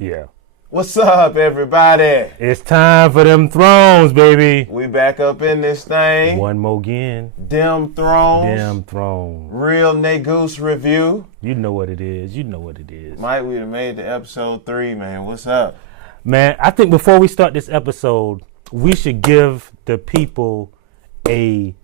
Yeah. What's up, everybody? It's time for them thrones, baby. We back up in this thing. One more again. Them thrones. Them thrones. Real Negus review. You know what it is. You know what it is. Mike, we done made to episode 3, man. What's up? Man, I think before we start this episode, we should give the people a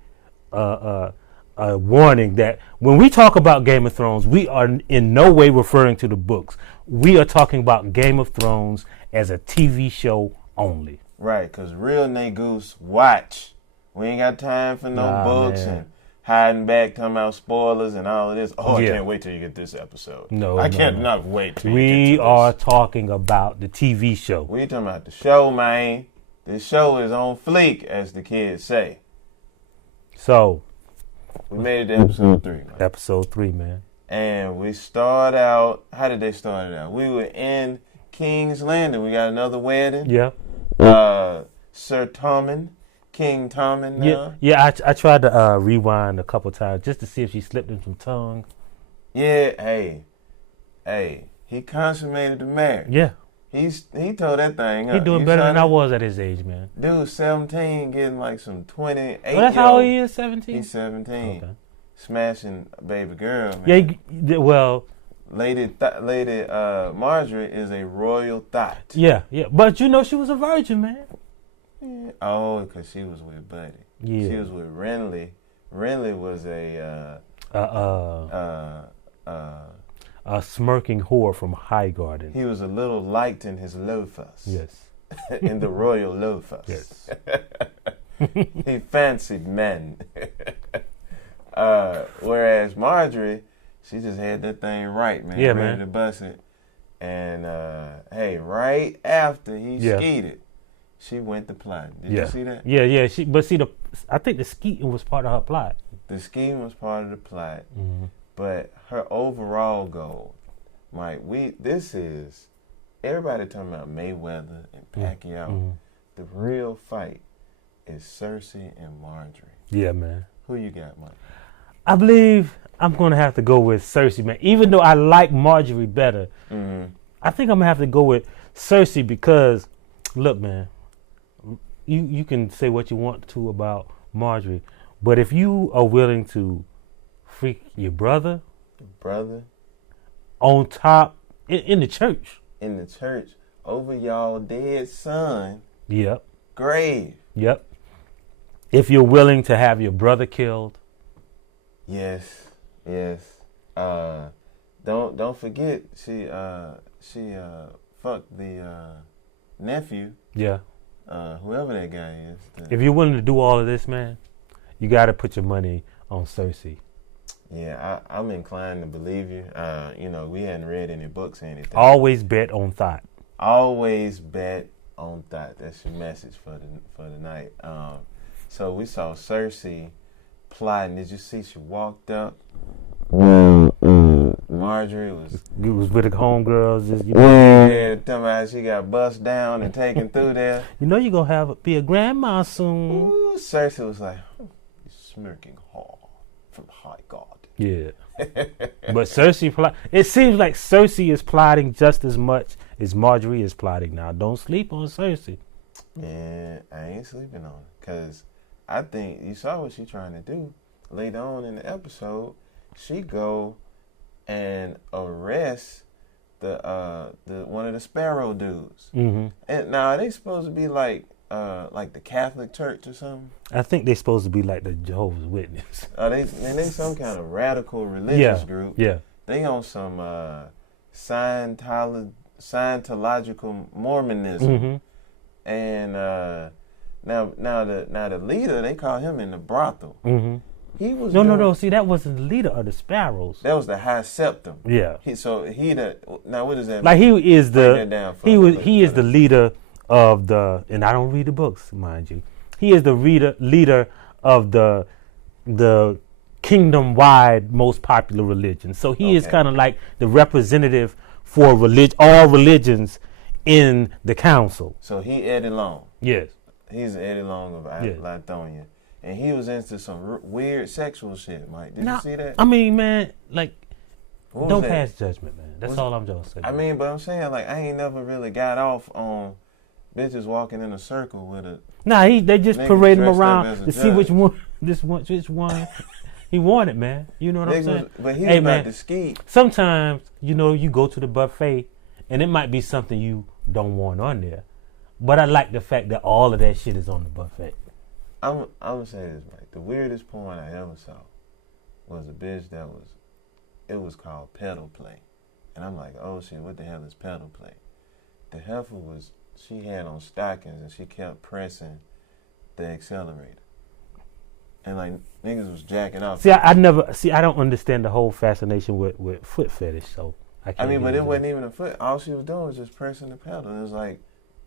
warning that when we talk about Game of Thrones, we are in no way referring to the books. We are talking about Game of Thrones as a TV show only. Right, because real Negus watch. We ain't got time for no books and hiding back, talking about spoilers and all of this. Oh, I can't wait till you get this episode. I cannot wait till you get to this. We are talking about the TV show. We talking about the show, man. This show is on fleek, as the kids say. So, we made it to episode 3, man. Episode 3, man. And we start out, how did they start it out? We were in King's Landing. We got another wedding. Yeah. Sir Tommen, King Tommen now. Yeah, I tried to rewind a couple times just to see if she slipped him some tongue. Yeah, hey, he consummated the marriage. Yeah. He told that thing up. He doing better than I was at his age, man. Dude, 17, getting like some 28. Well, that's how old he is, 17? He's 17. Okay. Smashing a baby girl, man. Yeah, well... Lady Marjorie is a royal thought. Yeah. But you know she was a virgin, man. Yeah. Oh, because she was with Buddy. Yeah. She was with Renly. Renly was a smirking whore from Highgarden. He was a little light in his loafers. Yes. In the royal loafers. Yes. He fancied men. Whereas Marjorie, she just had that thing right, man. Yeah, ready to bust it. And hey, right after he skeeted, she went to plotting. Did you see that? Yeah. I think the skeeting was part of her plot. The scheme was part of the plot, Mm-hmm. but her overall goal, Mike, this is everybody talking about Mayweather and Pacquiao. Mm-hmm. The real fight is Cersei and Marjorie. Yeah, man. Who you got, Mike? I believe I'm going to have to go with Cersei, man. Even though I like Marjorie better, I think I'm going to have to go with Cersei because, look, man, you can say what you want to about Marjorie, but if you are willing to freak your brother on top in the church. In the church, over y'all dead son. Yep. Grave. Yep. If you're willing to have your brother killed. Yes. Don't forget she fucked the nephew. Yeah. Whoever that guy is. If you're willing to do all of this, man, you got to put your money on Cersei. Yeah, I'm inclined to believe you. We hadn't read any books or anything. Always bet on thought. Always bet on thought. That's your message for the night. So we saw Cersei plotting. Did you see she walked up? Marjorie was with the homegirls. Yeah, talking about she got bust down and taken through there. You know you're going to be a grandma soon. Ooh, Cersei was like, smirking whore from Highgarden. Yeah. But Cersei, it seems like Cersei is plotting just as much as Marjorie is plotting now. Don't sleep on Cersei. Yeah, I ain't sleeping on her. Because I think you saw what she trying to do. Later on in the episode, she go and arrest the one of the Sparrow dudes. Mm-hmm. And now are they supposed to be like the Catholic Church or something? I think they're supposed to be like the Jehovah's Witness. Are they some kind of radical religious group? Yeah. They on some Scientological Mormonism. Mm-hmm. And now the leader, they call him in the brothel. Mm-hmm. He was no. See, that wasn't the leader of the Sparrows. That was the High Septum. Yeah. Now what does that mean? Like he is the leader of the, and I don't read the books, mind you. He is the leader of the kingdom-wide most popular religion. So he is kind of like the representative for all religions in the council. So he Eddie Long. Yes. He's Eddie Long of Lithonia. And he was into some weird sexual shit, Mike. Did you see that? I mean, man, like, Don't pass judgment, man. That's all I'm just saying. I mean, but I'm saying, like, I ain't never really got off on bitches walking in a circle with a... Nah, they just parade him around to see which one he wanted, man. You know what I'm saying? But he was about to ski. Sometimes, you know, you go to the buffet, and it might be something you don't want on there. But I like the fact that all of that shit is on the buffet. I'm going to say this, right? The weirdest porn I ever saw was a bitch it was called pedal play. And I'm like, oh shit, what the hell is pedal play? The heifer she had on stockings and she kept pressing the accelerator. And like, niggas was jacking off. I don't understand the whole fascination with foot fetish, so I mean, but it wasn't even a foot. All she was doing was just pressing the pedal. It was like,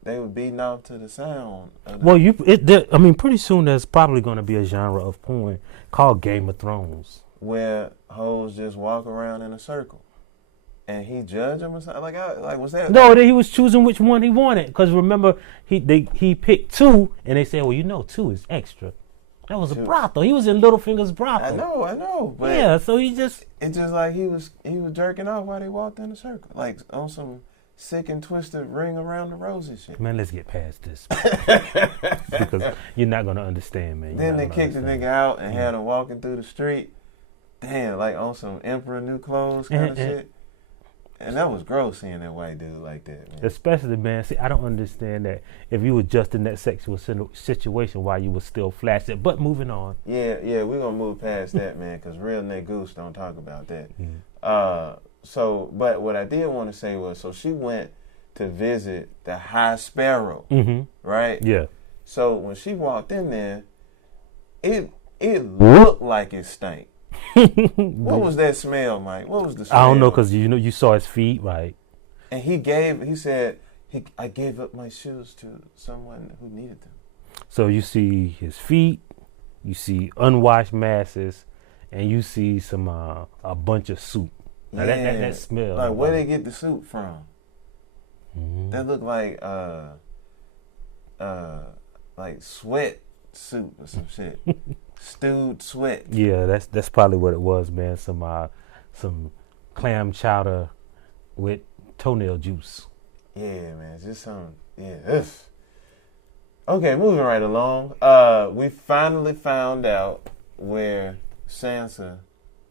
they were beating off to the sound. Pretty soon there's probably going to be a genre of porn called Game of Thrones, where hoes just walk around in a circle, and he judged them or something. Like was that? No, he was choosing which one he wanted. Because remember, he picked two, and they said, well, you know, 2 is extra. That was a brothel. He was in Littlefinger's brothel. I know. But yeah, so it's just like he was jerking off while they walked in a circle, like on some sick and twisted ring around the rosy shit. Man, let's get past this. Because you're not going to understand, man. Then they kicked the nigga out and had him walking through the street. Damn, like on some Emperor New Clothes kind of shit. And that was gross seeing that white dude like that, man. Especially, man, see, I don't understand that if you were just in that sexual situation while you were still flaccid. But moving on. Yeah, we're going to move past that, man, because real Negus don't talk about that. But what I did want to say was, so she went to visit the High Sparrow, right? Yeah. So when she walked in there, it looked like it stank. What was that smell, Mike? What was the smell? I don't know, because you saw his feet, right? And he said, I gave up my shoes to someone who needed them. So you see his feet, you see unwashed masses, and you see some a bunch of soup. Now that smell. Like, where they get the soup from? That looked like sweat soup or some shit. Stewed sweat. Yeah, that's probably what it was, man. Some clam chowder with toenail juice. Yeah, man. Just some. Yeah. Okay, moving right along. We finally found out where Sansa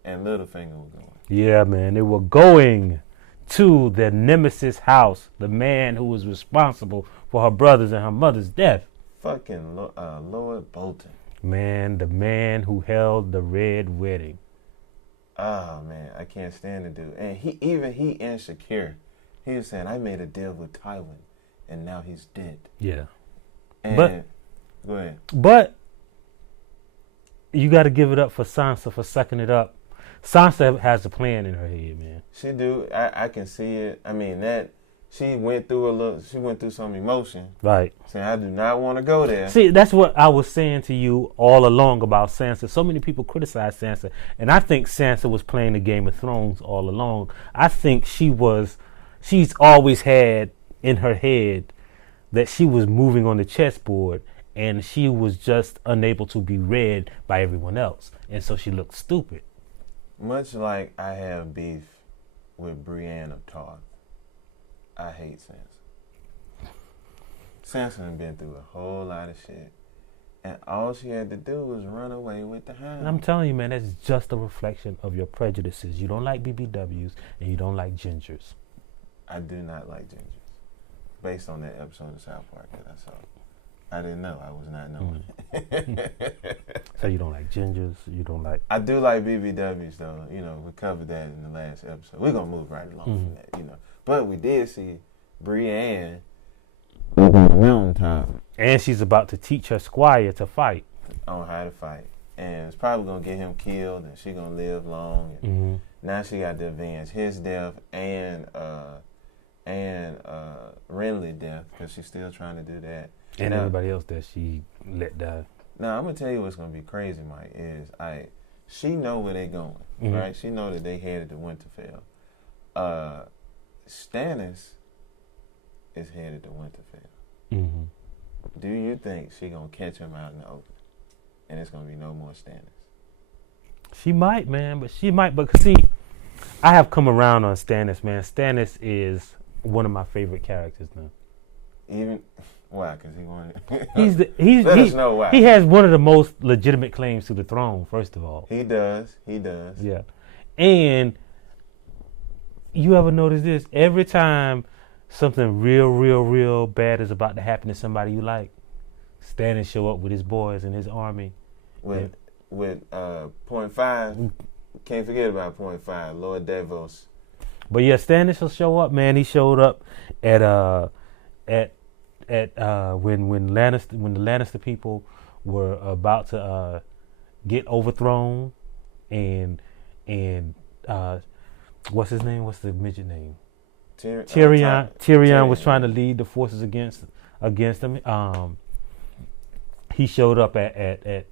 and Littlefinger were going. Yeah, man. They were going to their nemesis house, the man who was responsible for her brother's and her mother's death. Fucking Lord Bolton. Man, the man who held the red wedding. Oh, man, I can't stand the dude. And he insecure. He was saying, I made a deal with Tywin, and now he's dead. Yeah. Go ahead. But you got to give it up for Sansa for sucking it up. Sansa has a plan in her head, man. She do. I can see it. I mean, she went through some emotion. Right. Saying, I do not want to go there. See, that's what I was saying to you all along about Sansa. So many people criticize Sansa, and I think Sansa was playing the Game of Thrones all along. I think she's always had in her head that she was moving on the chessboard, and she was just unable to be read by everyone else, and so she looked stupid. Much like I have beef with Brienne of Tarth, I hate Sansa. Sansa done been through a whole lot of shit, and all she had to do was run away with the hound. And I'm telling you, man, that's just a reflection of your prejudices. You don't like BBWs, and you don't like gingers. I do not like gingers, based on that episode of South Park that I saw. I didn't know. I was not knowing. So you don't like gingers? You don't like... I do like BBWs, though. You know, we covered that in the last episode. We're going to move right along from that, you know. But we did see Brienne up on the mountaintop. And she's about to teach her squire to fight. On how to fight. And it's probably going to get him killed, and she's going to live long. And now she got to avenge his death and Renly's death, because she's still trying to do that. And everybody else that she let die. Now, I'm going to tell you what's going to be crazy, Mike, is she know where they going, right? She know that they headed to Winterfell. Stannis is headed to Winterfell. Do you think she going to catch him out in the open? And it's going to be no more Stannis? She might, man, but see, I have come around on Stannis, man. Stannis is one of my favorite characters now. Even why? Because he wanted. Let us know why. He has one of the most legitimate claims to the throne. First of all, he does. He does. Yeah, and you ever notice this? Every time something real bad is about to happen to somebody you like, Stannis show up with his boys and his army. With point five. Can't forget about point five, Lord Davos. But yeah, Stannis will show up, man. He showed up at when the Lannister people were about to get overthrown, and what's his name? What's the midget name? Tyrion was trying to lead the forces against him. He showed up at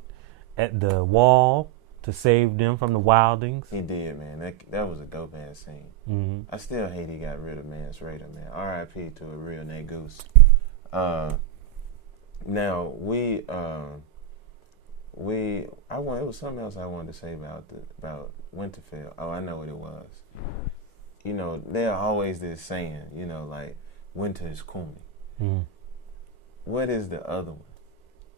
the wall to save them from the wildings. He did, man. That was a dope ass scene. Mm-hmm. I still hate he got rid of Mance Rayder, man. R.I.P. to a real Negus. Now it was something else I wanted to say about Winterfell. Oh, I know what it was. You know, they're always this saying, you know, like winter is coming. Mm-hmm. What is the other one?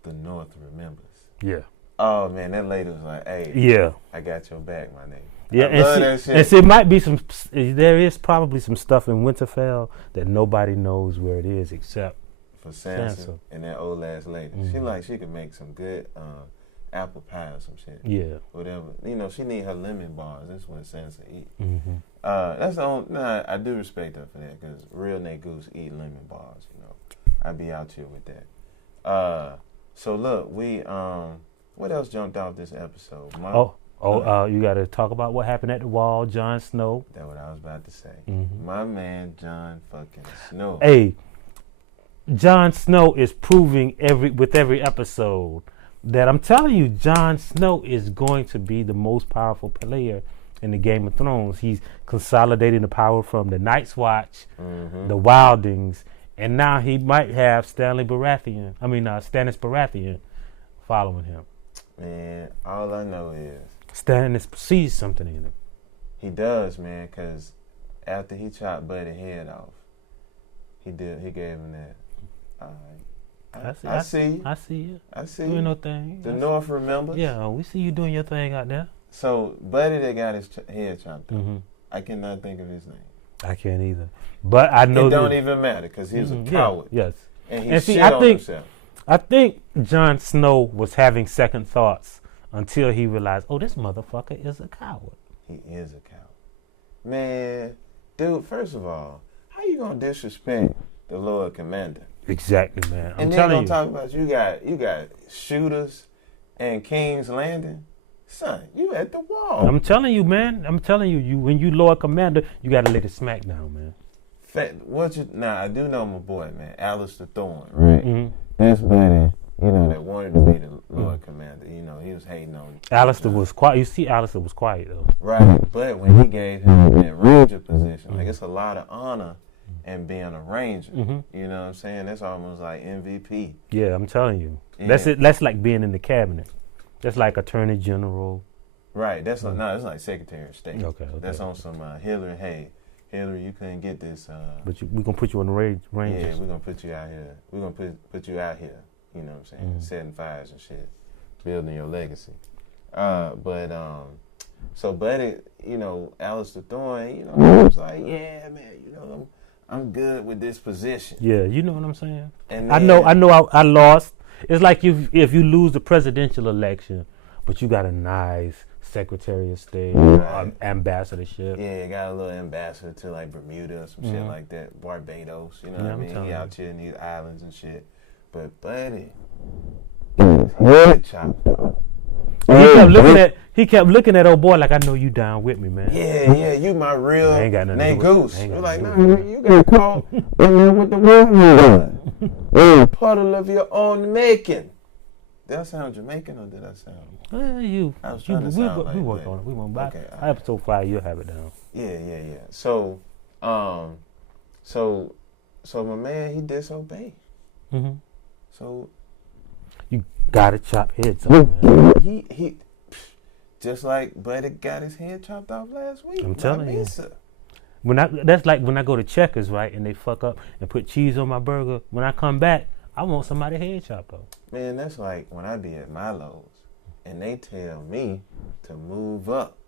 The North remembers. Yeah. Oh man, that lady was like, "Hey, yeah, I got your back, my nigga." Yeah, and see, it might be some. There is probably some stuff in Winterfell that nobody knows where it is except for Sansa and that old ass lady. Mm-hmm. She could make some good apple pie or some shit. Yeah, whatever. You know, she need her lemon bars. That's what Sansa eat. Mm-hmm. That's the only. Nah, I do respect her for that because real Negus eat lemon bars. You know, I be out here with that. So look, we what else jumped out this episode? You got to talk about what happened at the wall, Jon Snow. That's what I was about to say. Mm-hmm. My man, Jon fucking Snow. Hey, Jon Snow is proving with every episode that I'm telling you, Jon Snow is going to be the most powerful player in the Game of Thrones. He's consolidating the power from the Night's Watch, the Wildings, and now he might have Stannis Baratheon following him. Man, all I know is Stannis sees something in him. He does, man, because after he chopped Buddy's head off, he gave him that. I see you. Doing no thing. The North remembers. Yeah, we see you doing your thing out there. So, Buddy that got his head chopped off, I cannot think of his name. I can't either. But I know it don't even matter because he's a coward. Yes. And he shit on himself. I think Jon Snow was having second thoughts until he realized, oh, this motherfucker is a coward. He is a coward. Man, dude, first of all, how you going to disrespect the Lord Commander? Exactly, man. And then going to talk about you got shooters and King's Landing? Son, you at the wall. I'm telling you, man. You when you Lord Commander, you got to lay the smack down, man. I do know my boy, man, Alistair Thorne, right? Mm-hmm. That's Buddy, you know, that wanted to be the Lord Commander. You know, he was hating on Alistair was quiet. You see, Alistair was quiet, though. Right. But when he gave him that ranger position, like, it's a lot of honor in being a ranger. Mm-hmm. You know what I'm saying? That's almost like MVP. Yeah, I'm telling you. And that's like being in the cabinet. That's like Attorney General. Right. That's it's like Secretary of State. Okay. That's on some Hillary. Hey, Hillary, you couldn't get this. But we're going to put you on the Rangers. Yeah, we're going to put you out here. We're going to put you out here, you know what I'm saying, setting fires and shit, building your legacy. So Buddy, you know, Alistair Thorne, you know, he was like, yeah, man, you know, I'm good with this position. Yeah, you know what I'm saying? And then, I know I lost. It's like if you lose the presidential election, but you got a nice Secretary of State, ambassadorship. Yeah, you got a little ambassador to like Bermuda or some shit like that, Barbados. You know what I mean? He out here in these islands and shit. But Buddy, his head chopped off. He kept looking at old boy like, I know you down with me, man. Yeah, you my real Negus. We're like, nah, you got caught in there with the wrong puddle of your own making. Did I sound Jamaican or did I sound? We work on it. We won't buy. Okay, episode 5, you'll have it down. Yeah. So, so my man, he disobeyed. Mm-hmm. So you gotta chop heads off, man. Just like Buddy got his head chopped off last week. I'm telling you. Misa. That's like when I go to Checkers, right, and they fuck up and put cheese on my burger. When I come back, I want somebody's head chopped off. Man, that's like when I be at Milo's and they tell me to move up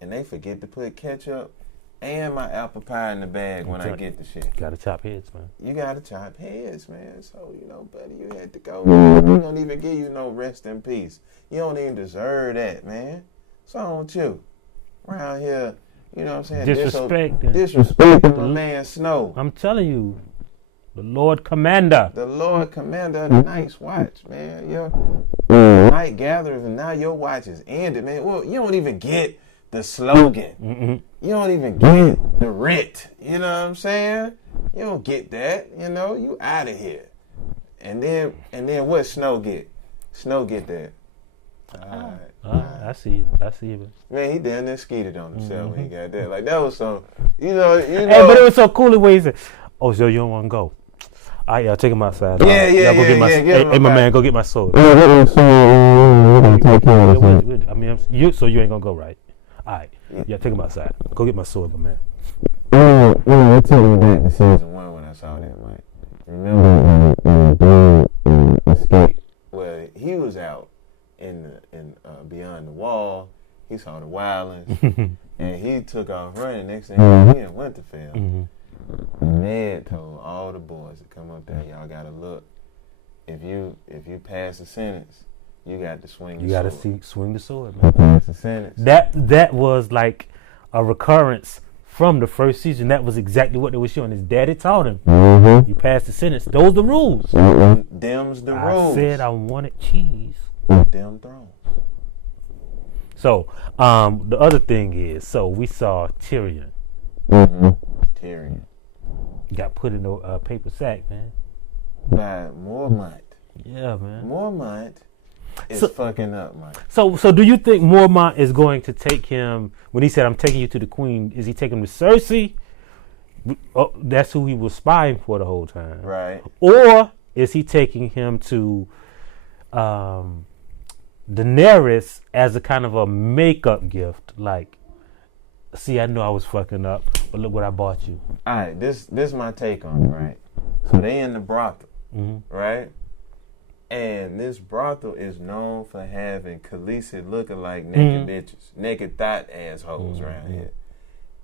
and they forget to put ketchup and my apple pie in the bag when I get the shit. Gotta chop heads, man. You gotta chop heads, man. So, buddy, you had to go. We don't even give you no rest in peace. You don't even deserve that, man. So don't you. Around here, you know what I'm saying? Disrespecting my man Snow. I'm telling you, the Lord Commander. The Lord Commander of the Night's Watch, man. Your night gatherers, and now your watch is ended, man. Well, you don't even get the slogan. Mm-mm. You don't even get the writ. You know what I'm saying? You don't get that. You out of here. And then what Snow get? Snow get that. All right. I see you. Man, he damn near skeeted on himself when he got that. Like, that was some, you know. Hey, but it was so cool the way he said, "Oh, so you don't want to go? All right, y'all take him outside. Yeah. Hey, my man, go get my sword. I mean, so you ain't gonna go, right? All right, yeah, take him outside. Go get my sword, my man. I took him back to season 1 when I saw that, right? Remember when escape? Well, he was out in beyond the wall. He saw the wildlings, and he took off running. Next thing he in Winterfell. And Ned told all the boys to come up there. Y'all gotta look. If you pass the sentence, you got to swing. You gotta swing the sword, man. Pass the sentence. That was like a recurrence from the first season. That was exactly what they were showing. His daddy taught him. You pass the sentence. Those the rules. Them's the rules. I said I wanted cheese. Them thrones. So, the other thing is, we saw Tyrion. Tyrion got put in a paper sack, man. By Mormont. Yeah, man. Mormont is fucking up, man. So do you think Mormont is going to take him, when he said, "I'm taking you to the queen," is he taking him to Cersei? Oh, that's who he was spying for the whole time. Right. Or is he taking him to Daenerys as a kind of a makeup gift? Like, see, I know I was fucking up, but look what I bought you. All right, this is my take on it, right? So they in the brothel, right? And this brothel is known for having Khaleesi looking like naked bitches, naked thought assholes around here.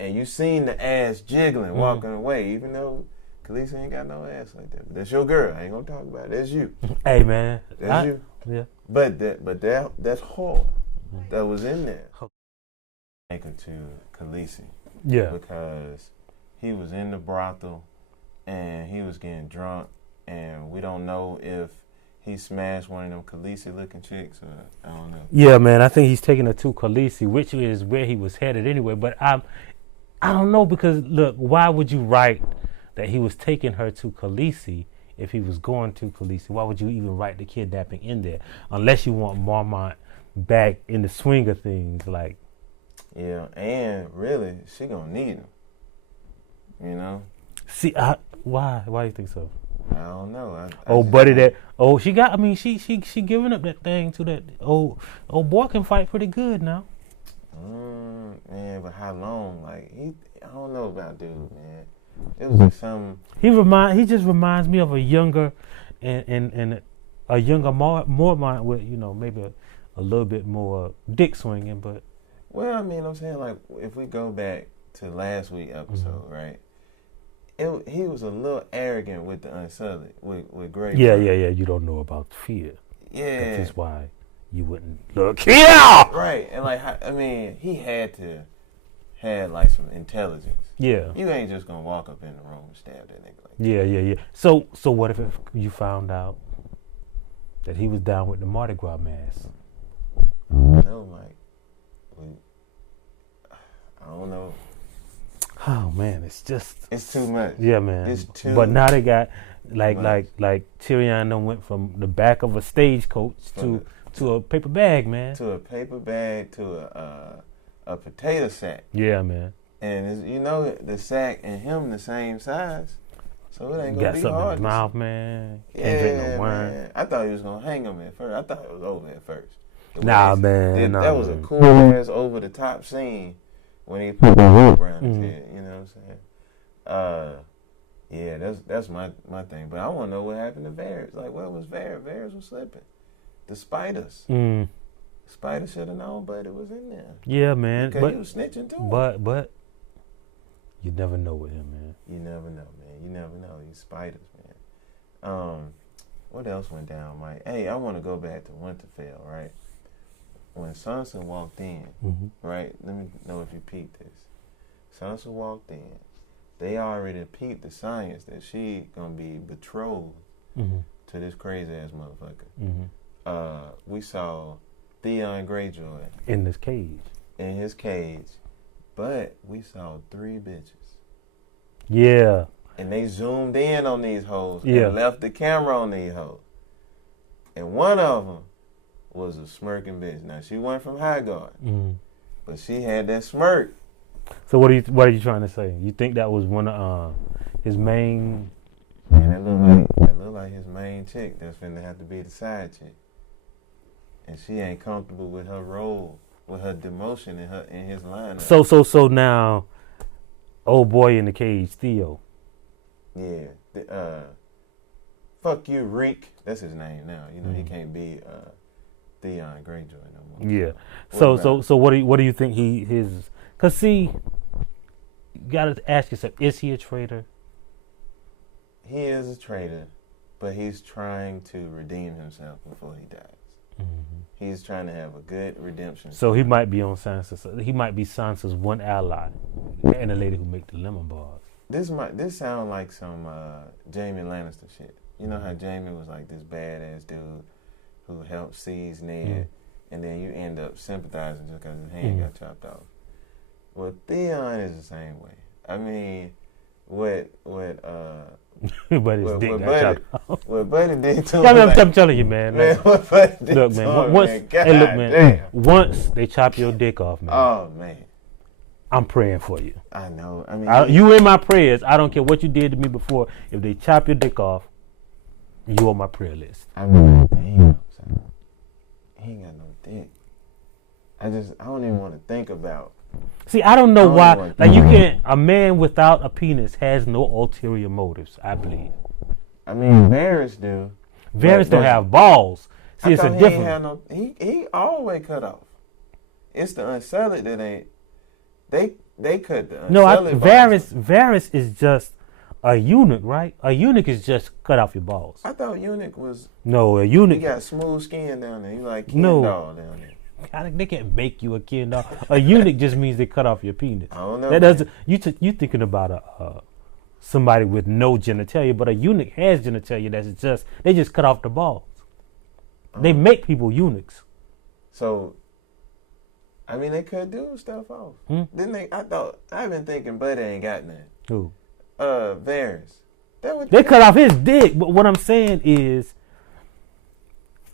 And you seen the ass jiggling, walking away, even though Khaleesi ain't got no ass like that. But that's your girl. I ain't gonna talk about it. That's you. Hey, man. That's you. Yeah. But that's whore that was in there. Taken to Khaleesi. Yeah. Because he was in the brothel and he was getting drunk, and we don't know if he smashed one of them Khaleesi looking chicks, or I don't know. Yeah, man, I think he's taking her to Khaleesi, which is where he was headed anyway. But I don't know, because look, why would you write that he was taking her to Khaleesi if he was going to Khaleesi? Why would you even write the kidnapping in there? Unless you want Mormont back in the swing of things, like. Yeah, and really, she gonna need him. You know. See, why? Why do you think so? I don't know. She giving up that thing to that old boy can fight pretty good now. Man, but how long? Like, I don't know about dude, man. It was like some. He just reminds me of a younger, and a younger Mormont with maybe a little bit more dick swinging, but. Well, I mean, I'm saying, like, if we go back to last week's episode, right? He was a little arrogant with the Unsullied, with Grey. Yeah. You don't know about fear. Yeah. That's why you wouldn't look here. Right, and like, I mean, he had to have like some intelligence. Yeah. You ain't just gonna walk up in the room and stab that nigga like that. Yeah. So what if you found out that he was down with the Mardi Gras mask? No, Mike. I don't know. Oh man, it's too much. Yeah, man. It's too. But now they got like Tyrion done went from the back of a stagecoach to a paper bag, man. To a paper bag, to a potato sack. Yeah, man. And the sack and him the same size, so it ain't gonna got be something hard. In his mouth, man. Yeah, can't drink no wine. Man. I thought he was gonna hang him at first. I thought it was over at first. Nah, man. That was a cool ass over the top scene when he put the rope around his head. You know what I'm saying? Yeah, that's my thing. But I want to know what happened to Varys. Like, where was Varys? Varys was slipping. The spiders. Spider should have known, but it was in there. Yeah, man. Because he was snitching too. But you never know with him, man. You never know, man. You never know. These spiders, man. What else went down, Mike? Hey, I want to go back to Winterfell, right? When Sansa walked in, right? Let me know if you peeped this. Sansa walked in. They already peeped the science that she gonna be betrothed to this crazy ass motherfucker. We saw Theon Greyjoy in this cage. In his cage, but we saw 3 bitches. Yeah. And they zoomed in on these hoes and left the camera on these hoes. And one of them was a smirking bitch. Now, she went from Highgarden, but she had that smirk. So what are you trying to say? You think that was one of his main... Man, that look like his main chick. That's finna have to be the side chick. And she ain't comfortable with her role, with her demotion in his lineup. So now, old boy in the cage, Theo. Yeah. Fuck you, Reek. That's his name now. You know, he can't be Theon Greyjoy no more. Yeah. So what do you think his? Cause see, you gotta ask yourself: is he a traitor? He is a traitor, but he's trying to redeem himself before he dies. He's trying to have a good redemption. So he might be on Sansa. He might be Sansa's one ally, and the lady who make the lemon bars. This sound like some Jaime Lannister shit. You know how Jaime was like this badass dude who helped seize Ned, and then you end up sympathizing just because his hand got chopped off. Well, Theon is the same way. I mean, what but his dick got chopped off. What Buddy did to him. Yeah, I'm telling you, man. What Buddy did look, to man. him, Once, man. God hey, look, man. damn. Once they chop your dick off, man. Oh man. I'm praying for you. I know. I mean, you in my prayers. I don't care what you did to me before. If they chop your dick off, you on my prayer list. I mean, damn, son. He ain't got no dick. I don't even want to think about. See, I don't know why. Like, you can't. A man without a penis has no ulterior motives, I believe. I mean, Varys do. Varys don't have balls. See, it's a difference. He always cut off. It's the Unsoiled that ain't. They cut the Unsoiled. Varys is just a eunuch, right? A eunuch is just cut off your balls. I thought eunuch was. No, a eunuch. He got smooth skin down there. He like Ken doll down there. They can't make you a Ken doll. A eunuch just means they cut off your penis. I don't know. That doesn't. You thinking about somebody with no genitalia, but a eunuch has genitalia. They just cut off the balls. They make people eunuchs. So, I mean, they could do stuff off. Didn't they? I've been thinking Buddy ain't got nothing. Who? Varys. They cut off his dick, but what I'm saying is,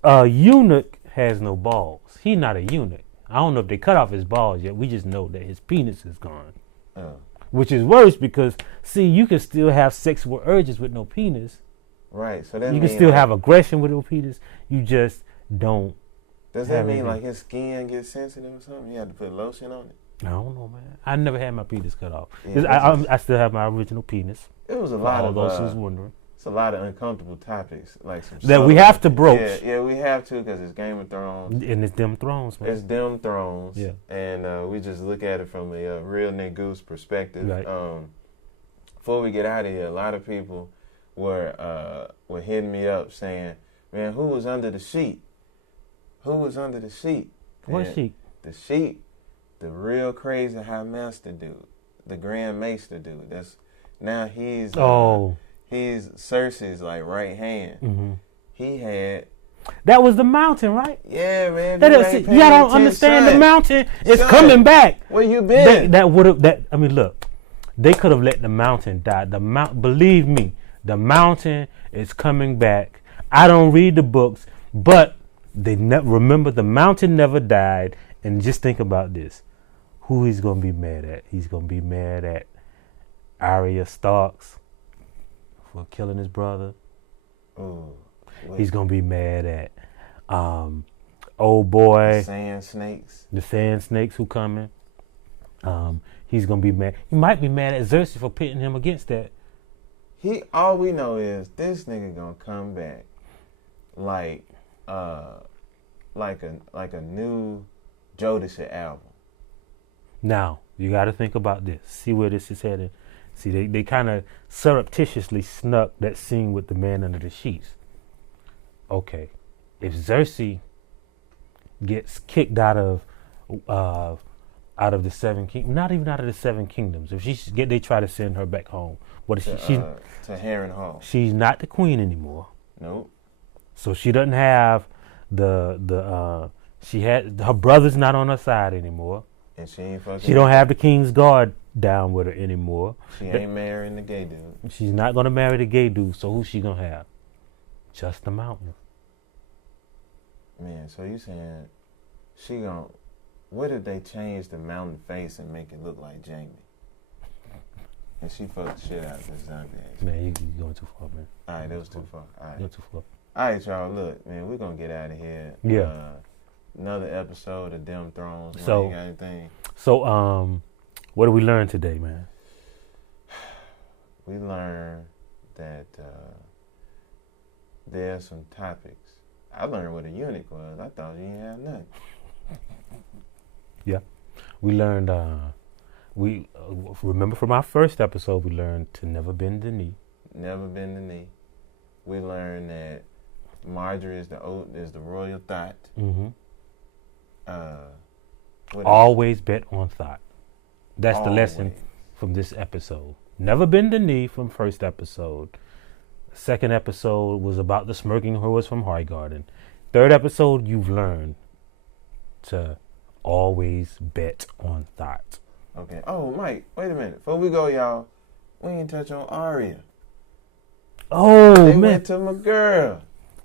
a eunuch has no balls. He's not a eunuch. I don't know if they cut off his balls yet. We just know that his penis is gone. Which is worse because, see, you can still have sexual urges with no penis. Right. So that you can still have aggression with no penis. You just don't. Does that mean like his skin gets sensitive or something? You have to put lotion on it? I don't know, man. I never had my penis cut off. I still have my original penis. It was a lot of those who's wondering. It's a lot of uncomfortable topics, like some that we have to broach. Yeah, we have to because it's Game of Thrones. And it's them thrones, man. It's them thrones. Yeah. And we just look at it from a real Negus perspective. Right. Before we get out of here, a lot of people were hitting me up saying, "Man, who was under the sheet? Who was under the sheet?" What sheet? The sheet, the real crazy High Master dude, the Grand Maester dude. He's he's Cersei's like right hand. He had. That was the mountain, right? Yeah, man. You don't understand. The mountain is coming back. Where you been? I mean, look, they could have let the mountain die. Believe me, the mountain is coming back. I don't read the books, but remember the mountain never died. And just think about this: who he's gonna be mad at? He's gonna be mad at Arya Starks for killing his brother. Ooh. He's gonna be mad at Old boy. The sand snakes who coming. He's gonna be mad. He might be mad at Cersei for pitting him against that. All we know is this nigga gonna come back like a new Jodeci album. Now you got to think about this. See where this is headed. See, they kind of surreptitiously snuck that scene with the man under the sheets. Okay, if Cersei gets kicked out of the Seven Kingdoms, not even out of the Seven Kingdoms, if they try to send her back home. What is she? To Harrenhal. She's not the queen anymore. Nope. So she doesn't have she had her brother's not on her side anymore. And she ain't fucking. She don't have the king's guard down with her anymore. She ain't marrying the gay dude. She's not gonna marry the gay dude. So who's she gonna have? Just the mountain. Man, so you saying she gonna? What if they change the mountain face and make it look like Jamie? And she fucked the shit out of this zombie ass. Man, you going too far, man. All right, that was too far. All right. You're too far. All right, y'all. Look, man, we're gonna get out of here. Yeah. Another episode of Dem Thrones. Man, So, you got anything? So, what did we learn today, man? We learned that there are some topics. I learned what a eunuch was. I thought you didn't have nothing. Yeah, we learned. We remember from our first episode, we learned to never bend the knee. Never bend the knee. We learned that Marjorie is the royal thought. Mm-hmm. Always bet on thought. That's the lesson from this episode. Never bend the knee from first episode. Second episode was about the smirking horse from Highgarden. Third episode, you've learned to always bet on thought. Okay. Oh, Mike, wait a minute. Before we go, y'all, we ain't touch on Arya. Oh, they man. went to my girl.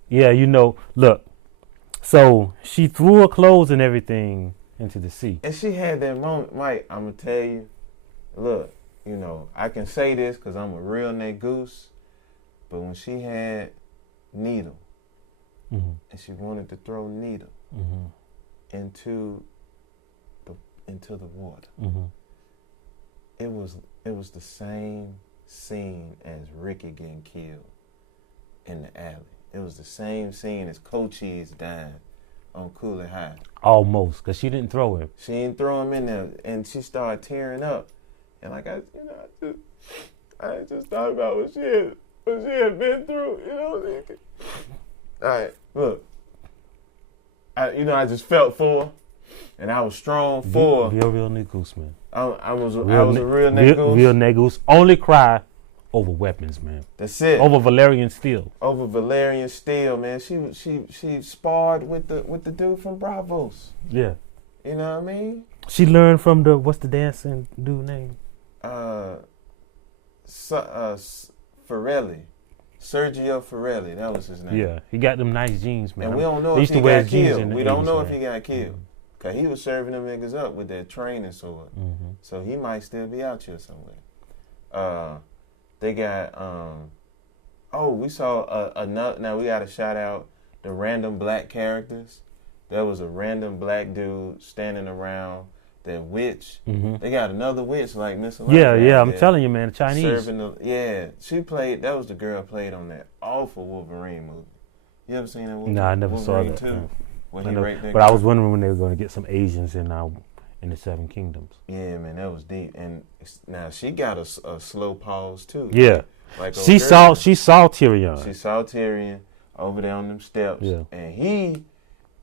Yeah, look. So she threw her clothes and everything into the sea. And she had that moment. Mike, I'm going to tell you, look, I can say this because I'm a real Negus, but when she had Needle, mm-hmm. and she wanted to throw Needle mm-hmm. into the water, mm-hmm. it was the same scene as Ricky getting killed in the alley. It was the same scene as Cochise dying on Cooler High. Almost, because she didn't throw him. She didn't throw him in there, and she started tearing up. And like I just thought about what she had been through. All right, look. I just felt for her, and I was strong for her. Be a real Negus, man. I was a real Negus. Real Negus. Only cry over weapons, man. That's it. Over Valyrian steel. Over Valyrian steel, man. She sparred with the dude from Bravos. Yeah. You know what I mean? She learned from what's the dancing dude name? Ferrelli. Sergio Ferrelli, that was his name. Yeah, he got them nice jeans, man. And we don't know if he got killed. We don't know if he got killed. Because he was serving them niggas up with that training sword. Mm-hmm. So he might still be out here somewhere. They got, we saw another, now we got to shout out the random black characters. There was a random black dude standing around that witch. Mm-hmm. They got another witch like Miss Yeah, I'm telling you, man, the Chinese. She played, that was the girl played on that awful Wolverine movie. You ever seen that movie? No, I never Wolverine saw that. But I was wondering when they were going to get some Asians in the Seven Kingdoms. Yeah, man, that was deep. And now she got a slow pause too. Yeah, like she saw Tyrion. She saw Tyrion over there on them steps. Yeah, and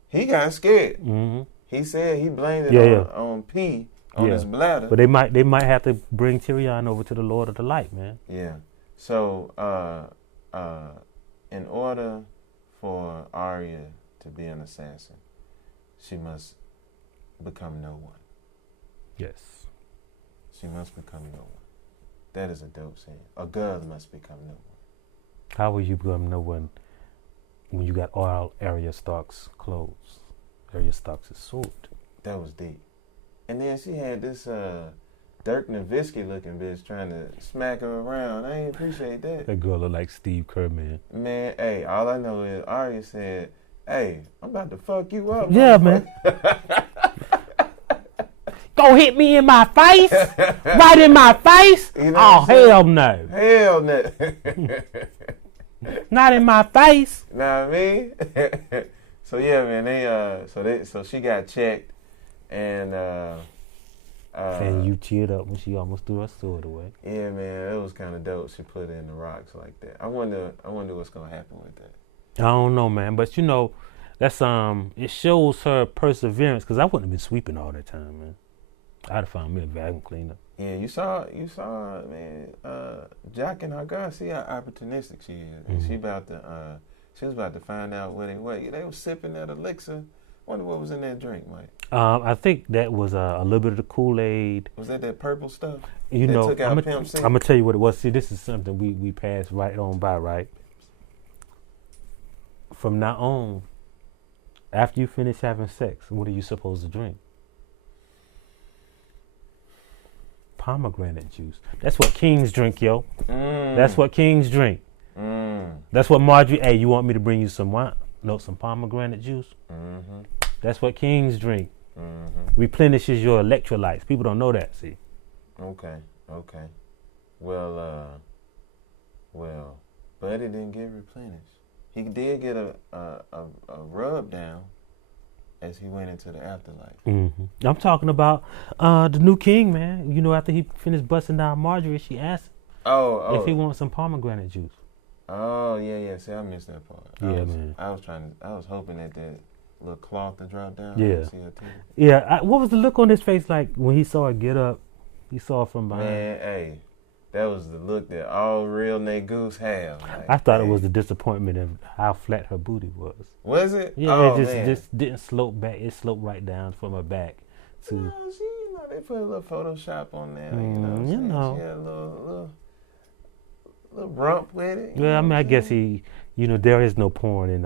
he got scared. Mm-hmm. He said he blamed it on pee on his bladder. But they might have to bring Tyrion over to the Lord of the Light, man. Yeah. So in order for Arya to be an assassin, she must become no one. Yes. She must become no one. That is a dope scene. A girl must become no one. How will you become no one when you got all Arya Stark's clothes? Arya Stark's sword. That was deep. And then she had this Dirk Nowitzki looking bitch trying to smack her around. I ain't appreciate that. That girl look like Steve Kerr, man. Man, hey, all I know is Arya said, Hey, I'm about to fuck you up. Yeah, man. Go hit me in my face? Right in my face? You know Oh, hell no. Hell no. Not in my face. Know what I mean? So yeah, man, so she got checked and you cheered up when she almost threw her sword away. Yeah, man, it was kind of dope. She put it in the rocks like that. I wonder what's gonna happen with that. I don't know, man, but you know, that's it shows her perseverance. Cause I wouldn't have been sweeping all that time, man. I'd have found me a vacuum cleaner. Yeah, you saw, man. Jack and her girl, see how opportunistic she is. And she was about to find out what they were sipping that elixir. Wonder what was in that drink, Mike. I think that was a little bit of the Kool-Aid. Was that purple stuff? You know, took out Pimp C? I'm gonna tell you what it was. See, this is something we passed right on by, right? From now on, after you finish having sex, what are you supposed to drink? Pomegranate juice. That's what kings drink, yo. That's what kings drink. That's what Marjorie. Hey, you want me to bring you some wine? No, some pomegranate juice. That's what kings drink. Replenishes your electrolytes. People don't know that. See. Okay. Well, Buddy didn't get replenished. He did get a rub down as he went into the afterlife. I'm talking about the new king, man. You know, after he finished busting down Marjorie, she asked if he wants some pomegranate juice. Oh, yeah. See, I missed that part. Man. I was hoping that little cloth to drop down. Yeah. Yeah. What was the look on his face like when he saw her get up? He saw her from behind. Man, hey, that was the look that all real Negus have. Like, I thought it was the disappointment of how flat her booty was. Was it? Yeah, it just didn't slope back. It sloped right down from her back. No, they put a little Photoshop on there. You know. She had a little rump with it. Well, I mean, I guess there is no porn in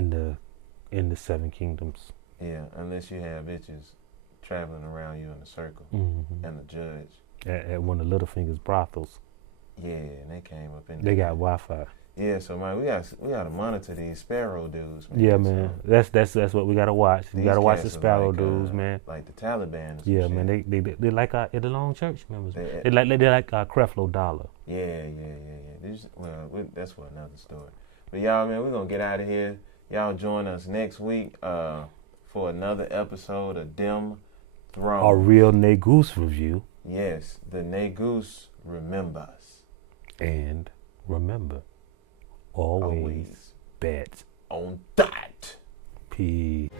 the Seven Kingdoms. Yeah, unless you have bitches traveling around you in a circle and a judge. At one of Littlefinger's brothels. Yeah, and they came up in. They got Wi-Fi. Yeah, so man, we got to monitor these Sparrow dudes, man. Yeah, man, so that's what we gotta watch. We gotta watch the Sparrow dudes, man. Like the Taliban. Yeah, man, they like they're the Long Church members. They like Creflo Dollar. Yeah. That's for another story. But y'all, man, we're gonna get out of here. Y'all join us next week for another episode of Dim Throne. A real Negus review. Yes, the Negus remembers. And remember, always bet on that. Peace.